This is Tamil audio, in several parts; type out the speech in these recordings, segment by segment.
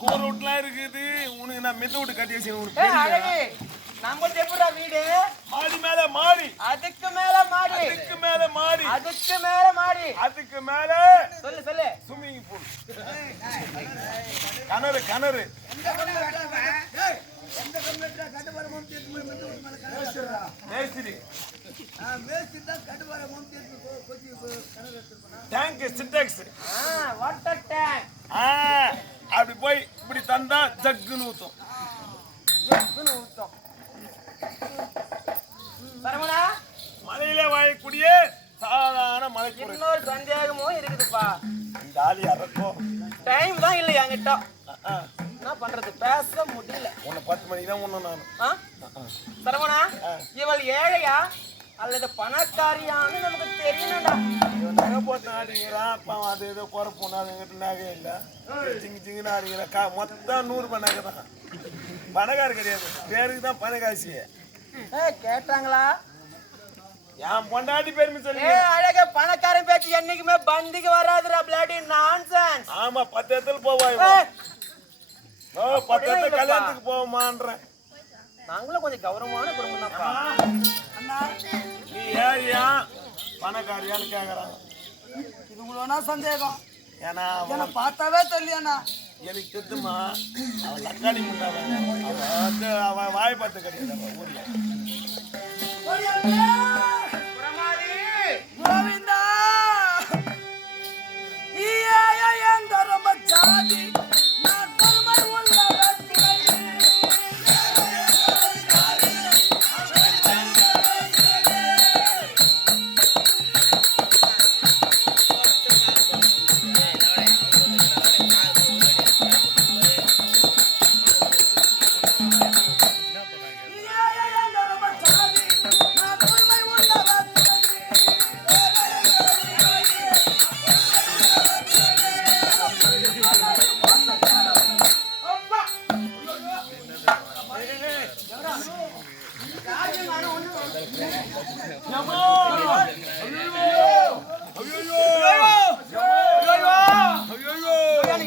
கூரை வீட்டுலாம் இருக்குது. உனக்கு நான் மெத்த வீட்டு கட்டி வச்சு நம்ம எப்படா வீடு மாடி மேல மாடி, அதுக்கு மேல மாடி, அதுக்கு மேல மாடி, அதுக்கு மேல மாடி, அதுக்கு மேல சொல்லு சொல்லு ஸ்விம்மிங் பூல், கிணறு கிணறு. மேஸ்திரி டேங்க் சின்டெக்ஸ் வாட்டர் டேங்க். அப்படி போய் இப்படி தந்தா ஜக்குன்னு ஊத்தும். மலையில வாழக்கூடிய சாதாரண மலை. இன்னொரு சந்தேகமும் இருக்குதுப்பா. இந்த ஆளி அறக்கும் டைம் தான் இல்லை என்கிட்ட. என்ன பண்றது, பேச முடியல. உன்னை 10 மணிக்கு தான் ஒண்ணு நானு. சரவணா, இவள் ஏழையா அல்லது பணக்காரியான்னு நமக்கு தெரியணும்டா. நகை போட்டு ஆடிங்கிறான். அப்பா அது ஏதோ குறைப்போம். அது நகை இல்லை, சிங்கு சிங்குன்னு ஆடிங்கிறான். மொத்தம் 100 ரூபாய் நகை தான். பணக்கார கிடையாது, பேருக்கு தான் பணக்காசி. கேட்டாங்களா? என் பொண்டாட்டி பெருமை சொல்லி அழக பணக்காரன் பேச்சு என்னைக்குமே பந்திக்கு வராதுடா. Bloody nonsense. ஆமா, 10 இடத்துல போவாய். 10 இடத்துல கல்யாணத்துக்கு போவோமான்றேன். நாங்களும் கொஞ்சம் கௌரவமான குடும்பம் தான்ப்பா. நீ ஏரியா பணக்காரியான்னு கேக்குறாங்க. இது உங்களோனா சந்தேகம்? ஏன்னா பார்த்தாவே தெரியலண்ணா. எனக்கு தெரியுமா, அவன் லக்காடி முன்னாடி அவன் வாய் பார்த்து கிடையாது. அவன் ஊர்ல கோவிந்தா எங்க ரொம்ப ஜாதி நான் பெருமை உள்ளவர்.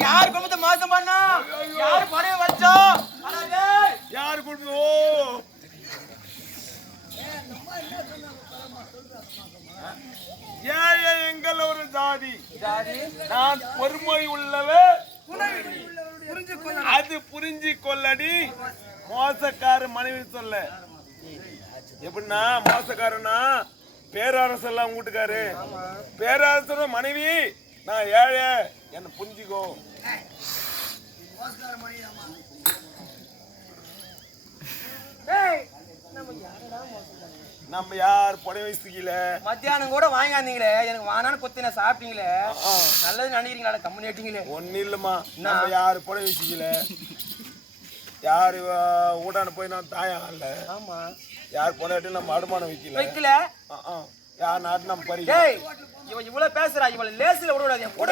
யார் குடும்பத்தை மாசம் பண்ணா, யார் படைய வச்சா, யார் குடும்பம்? ஏன் எங்கள் ஒரு ஜாதி, நான் பொறுமை உள்ளவர். அது புரிஞ்சு கொள்ளடி மோசக்கார மனைவி சொல்ல. எப்படின்னா மோசக்காரனா பேரரசு எல்லாம் வீட்டுக்காரு, பேரரசோட மனைவி நான் ஏழை என்ன புரிஞ்சுக்கோ. நம்ம யார் புடவை வயசுல மத்தியானம் கூட வாங்காந்தீங்களே, எனக்கு வானான்னு கொத்தின சாப்பிட்டீங்களே, நல்லது நினைக்கிறீங்களா? கம்மி ஏட்டீங்களே. ஒன்னும் இல்லம்மா, நம்ம யாரு புடவை வயசுல யாரு ஊடான போய் நான் தாயா இல்ல. ஆமா, யார் பொண்டாட்டி நம்ம அடமானம் வைக்கல. யார் நாட்டு நம்ம பறி. இவன் இவ்வளவு பேசுறா, இவளை லேசில விட விடாது. கூட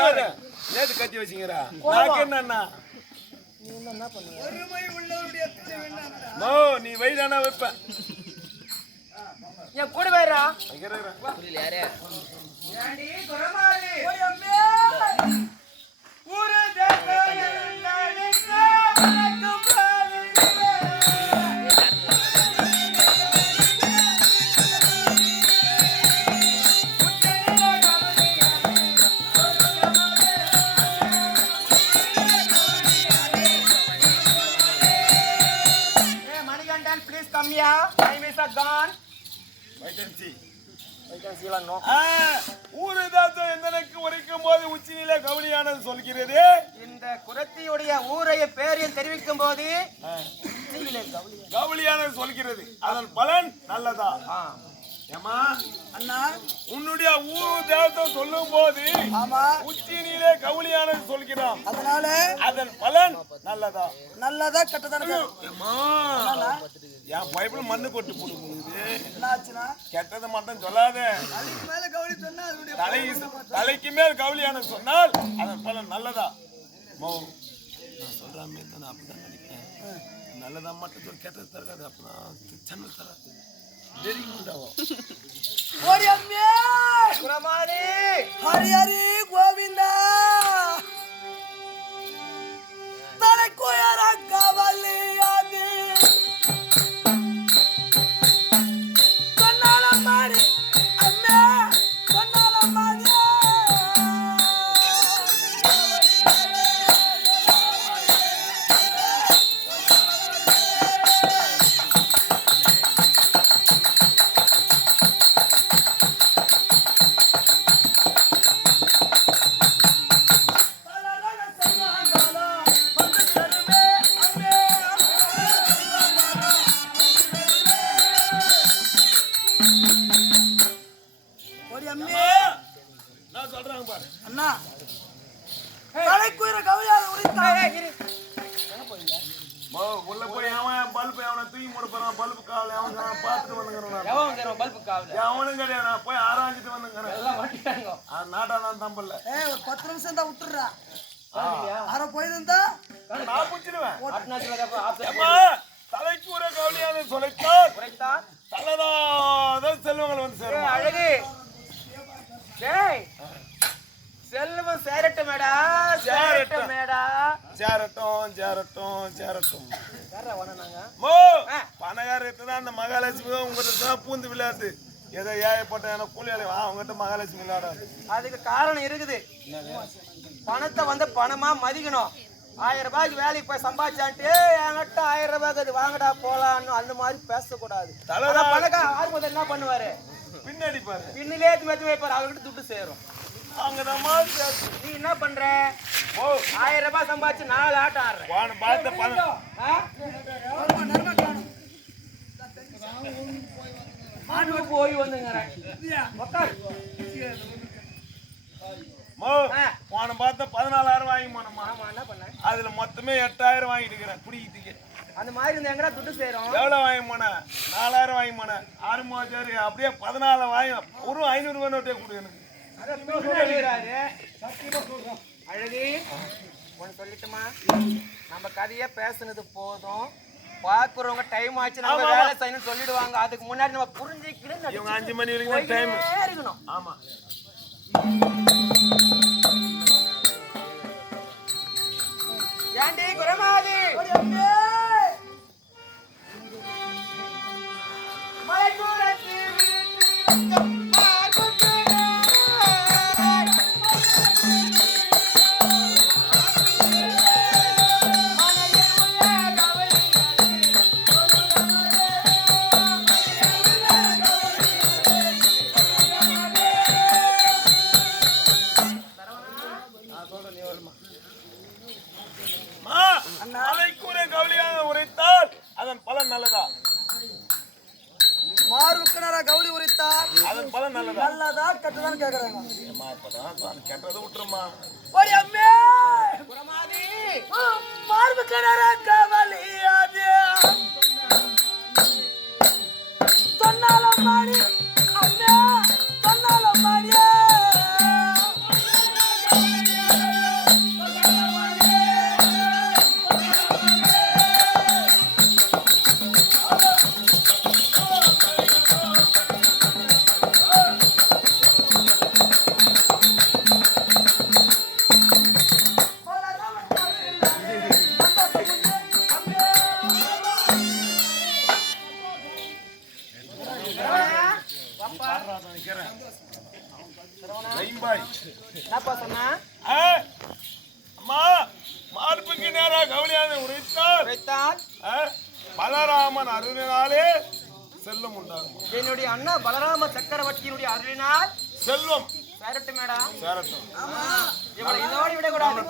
நேத்து கட்டி வச்சுக்கிறா. நாக்கு என்னன்னா நீ என்ன பண்ணுவ? நீ வயதானா வைப்ப. என் கூட வேறா புரியல யாரு Manikandan, please come here. Time is gone. உரைக்கும் போது உச்சினிலே கவனியானது சொல்கிறது. இந்த குரத்தியுடைய ஊரைய பேரையும் தெரிவிக்கும் போது கவலியானது சொல்கிறது. அதன் பலன் நல்லதா? ஏமா அண்ணா, உன்னுடைய ஊர் தேவத்தை சொல்லும் போது உச்சினிலே கவலியானது சொல்கிறோம். அதனால அதன் பலன் நல்லதா? நல்லதா கெட்டதா? என் பைபிள் மண்ணு கொட்டு போடுது. என்னாச்சுன்னா கெட்டது மட்டும் சொல்லாத. தலைக்கு மேல் கவலியான சொன்னால் அதன் பலன் நல்லதா? நான் சொல்ற மாதிரி தான் அப்படிதான் நினைக்கிறேன். நல்லதா மட்டும் கெட்டது தராது. அப்பதான் சென்னை தராது. ஹரி ஹரி கோவிந்தா. தலை கவியாத உரித்தா. உள்ள போய் அவன் பல்பு அவனை தூக்கி மூட போறான். பல்பு காவல் அவன் பார்த்துட்டு வந்துங்கிறான். எவன் தெரியும் பல்பு காவல அவனும் கிடையாது. நான் போய் ஆராய்ச்சிட்டு வந்துங்கிறேன். எல்லாம் மாட்டிட்டாங்க. நாட்டாதான் தம்பல்ல. ஒரு 10 நிமிஷம் தான் விட்டுறா. காணலையா? அரை போயிருந்தா நான் பிடிச்சிடுவேன். தலைக்கு ஒரு கவலையான சொலைத்தால் குறைத்தான் தலைதான் செல்வங்கள் வந்து சேரும். அழகு டேய் செல்வம் சேரட்டுமேடா சேரட்டுமேடா சேரட்டும் சேரட்டும் சேரட்டும். யாரா வணனாங்க மோ பணக்காரத்து தான் அந்த மகாலட்சுமி உங்ககிட்ட தான் பூந்து விளையாட்டு. ஏதோ ஏழைப்பட்ட எனக்கு கூலியாளி அவங்ககிட்ட மகாலட்சுமி விளையாடாது. அதுக்கு காரணம் இருக்குது. பணத்தை வந்து பணமா மதிக்கணும். 1000 ரூபாய்க்கு வேலைக்கு போய் சம்பாதிச்சான்ட்டு என்கிட்ட 1000 ரூபாய்க்கு அது வாங்கடா போலான்னு அந்த மாதிரி பேசக்கூடாது. பணக்கா ஆறுமுதல் என்ன பண்ணுவாரு? பின்னாடி பாரு பின்னிலே மெத்து வைப்பாரு. அவர்கிட்ட துட்டு சேரும். அங்கதான் நீ என்ன பண்ற? 1000 ரூபாய் சம்பாதிச்சு 4 ஆட்டம் ஆடுற. பார்த்த பணம் மாட்டு போய் வந்துங்கிறேன். போன பார்த்த 14,000 வாங்கி போனோமா. ஆமா என்ன பண்ண? அதுல மொத்தமே 8,000 வாங்கிட்டு இருக்கிறேன். குடிக்கிட்டு அந்த மாதிரி இருந்தா எங்கடா துட்டு சேரும்? எவ்வளவு வாங்கி போனேன்? 4,000 வாங்கி போனேன். 6,000 அப்படியே 14 வாங்கி ஒரு 500 ரூபாய் நோட்டே கொடு எனக்கு. அழகு ஒன்னு சொல்லிட்டுமா, நம்ம கதையே பேசுனது போதும். பாக்குறவங்க டைம் ஆச்சு நம்ம வேலை செய்யணும்னு சொல்லிடுவாங்க. அதுக்கு முன்னாடி நம்ம புரிஞ்சுக்கிட்டு இவங்க 5 மணி வரைக்கும் டைம் இருக்கணும். ஆமா ஏண்டி குரமாதி கவலையாக உரைத்தால் அதன் பலன் நல்லதா? மார்புக்கிணறா கவுளி உரித்தா அதன் பலன் நல்லதா? நல்லதா கெட்டதான்னு கேக்குறாங்க. கெட்டதை விட்டுருமா. ஓடி அம்மே குரமாதி மார்புக்கிணறா கவலி அது சொன்னாலும் மாடி அம்மே சொன்னாலும் மாடியே என்னப்பா சொன்னா? மார்புக்கு நேராக கவலையாக உரைத்தால் பலராமன் அருளினாலே செல்வம் உண்டாகும். என்னுடைய அண்ணா பலராம சக்கரவர்த்தியினுடைய அருளினால் செல்வம் சேரட்டும் மேடம். சேரட்டும். இவளை இதோடு விடக்கூடாது.